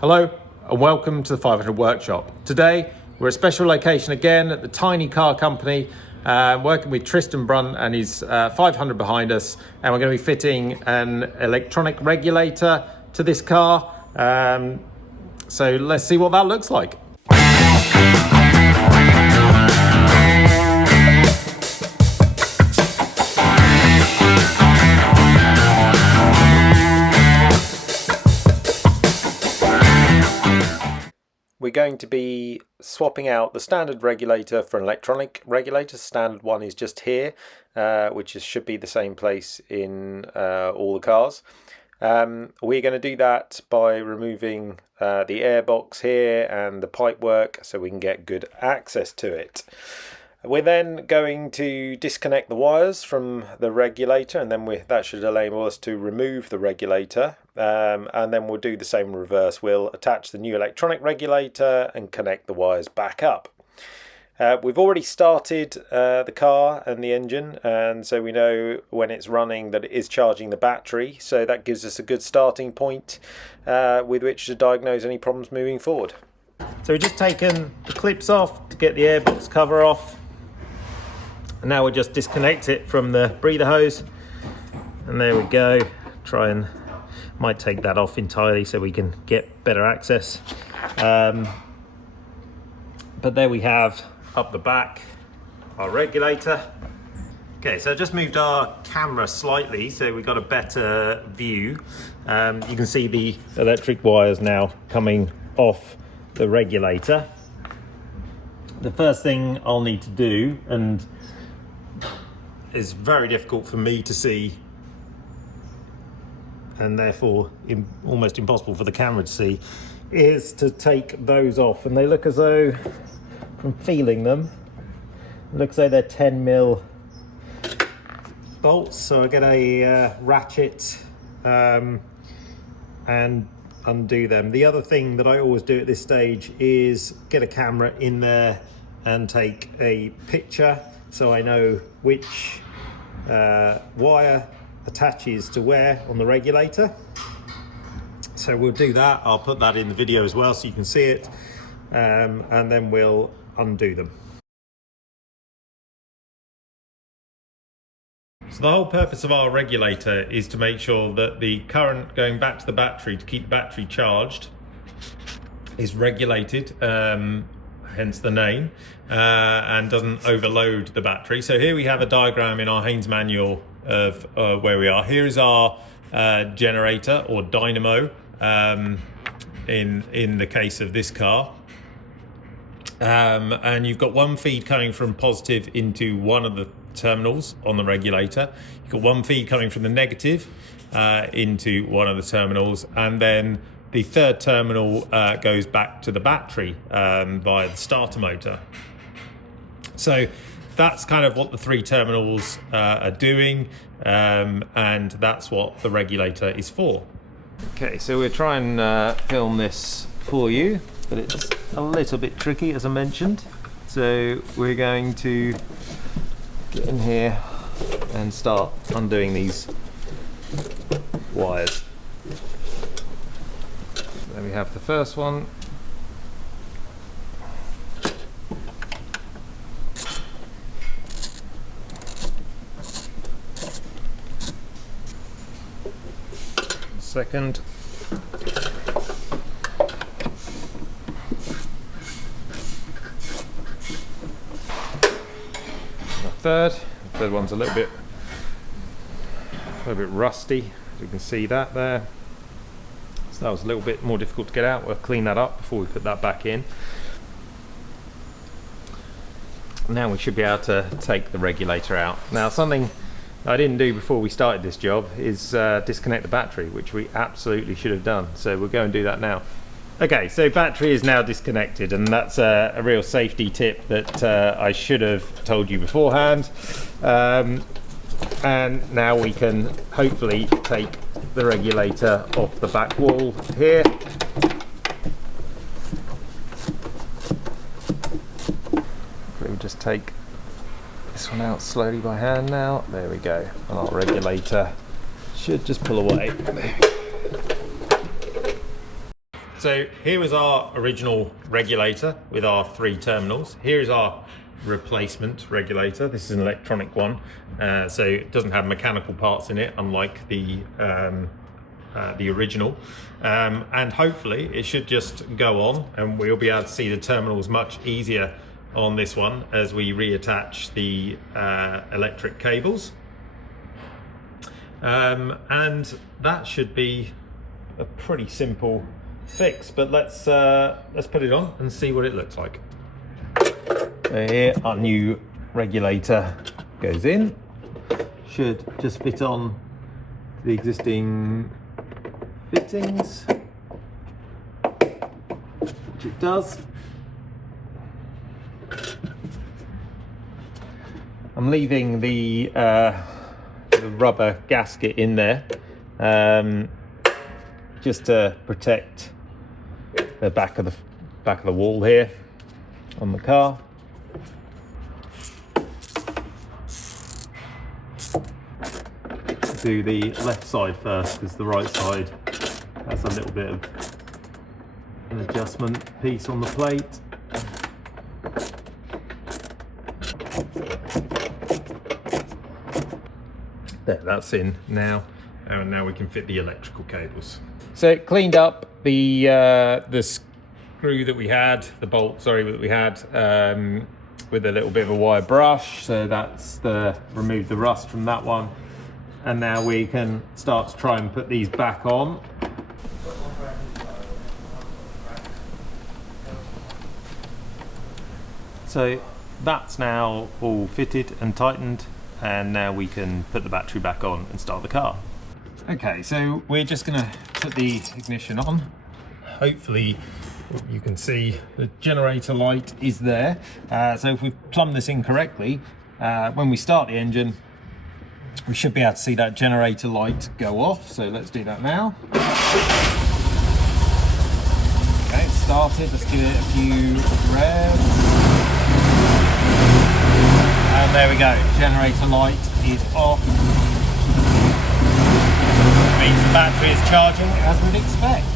Hello and welcome to the 500 Workshop. Today we're at a special location again at the Tiny Car Company, working with Tristan Brunt and his 500 behind us, and we're going to be fitting an electronic regulator to this car. So let's see what that looks like. We're going to be swapping out the standard regulator for an electronic regulator. Standard one is just here, which should be the same place in all the cars. We're going to do that by removing the airbox here and the pipework so we can get good access to it. We're then going to disconnect the wires from the regulator, and then that should enable us to remove the regulator, and then we'll do the same in reverse. We'll attach the new electronic regulator and connect the wires back up. We've already started the car and the engine, and so we know when it's running that it is charging the battery, so that gives us a good starting point with which to diagnose any problems moving forward. So we've just taken the clips off to get the airbox cover off. And now we'll just disconnect it from the breather hose, and there we go. Might take that off entirely so we can get better access. But there we have, up the back, our regulator. Okay, so I just moved our camera slightly so we got a better view. You can see the electric wires now coming off the regulator. The first thing I'll need to do, and is very difficult for me to see and therefore almost impossible for the camera to see, is to take those off. And they look as though, from feeling them, it looks like they're 10mm bolts. So I get a ratchet and undo them. The other thing that I always do at this stage is get a camera in there and take a picture so I know which wire attaches to where on the regulator. So we'll do that. I'll put that in the video as well so you can see it, and then we'll undo them. So the whole purpose of our regulator is to make sure that the current going back to the battery to keep the battery charged is regulated, hence the name, and doesn't overload the battery. So here we have a diagram in our Haynes manual of where we are. Here is our generator or dynamo in the case of this car. And you've got one feed coming from positive into one of the terminals on the regulator. You've got one feed coming from the negative into one of the terminals, and then the third terminal goes back to the battery via the starter motor. So that's kind of what the three terminals are doing, and that's what the regulator is for. Okay, so we'll try and film this for you, but it's a little bit tricky, as I mentioned. So we're going to get in here and start undoing these wires. There we have the first one. Second. The third one's a little bit rusty, as you can see that there. So that was a little bit more difficult to get out. We'll clean that up before we put that back in. Now we should be able to take the regulator out. Now, something I didn't do before we started this job is disconnect the battery, which we absolutely should have done. So we'll go and do that now. Okay, so battery is now disconnected, and that's a real safety tip that I should have told you beforehand. And now we can hopefully take the regulator off the back wall here. We just take this one out slowly by hand now. There we go. And our regulator should just pull away. So here was our original regulator with our 3 terminals. Here is our replacement regulator. This is an electronic one, so it doesn't have mechanical parts in it, unlike the original. And hopefully it should just go on, and we'll be able to see the terminals much easier on this one as we reattach the electric cables. And that should be a pretty simple fix, but let's put it on and see what it looks like. So here our new regulator goes in. Should just fit on the existing fittings, which it does. I'm leaving the rubber gasket in there just to protect the back of the wall here on the car. Do the left side first, because the right side has a little bit of an adjustment piece on the plate. There, that's in now, and now we can fit the electrical cables. So it cleaned up the screw that we had, the bolt, sorry, that we had, with a little bit of a wire brush. So that's removed the rust from that one. And now we can start to try and put these back on. So that's now all fitted and tightened, and now we can put the battery back on and start the car. Okay, so we're just going to put the ignition on. Hopefully you can see the generator light is there. So if we've plumbed this in correctly, when we start the engine, we should be able to see that generator light go off. So let's do that now. Okay, it's started. Let's give it a few revs. And there we go. Generator light is off. Means the battery is charging as we'd expect.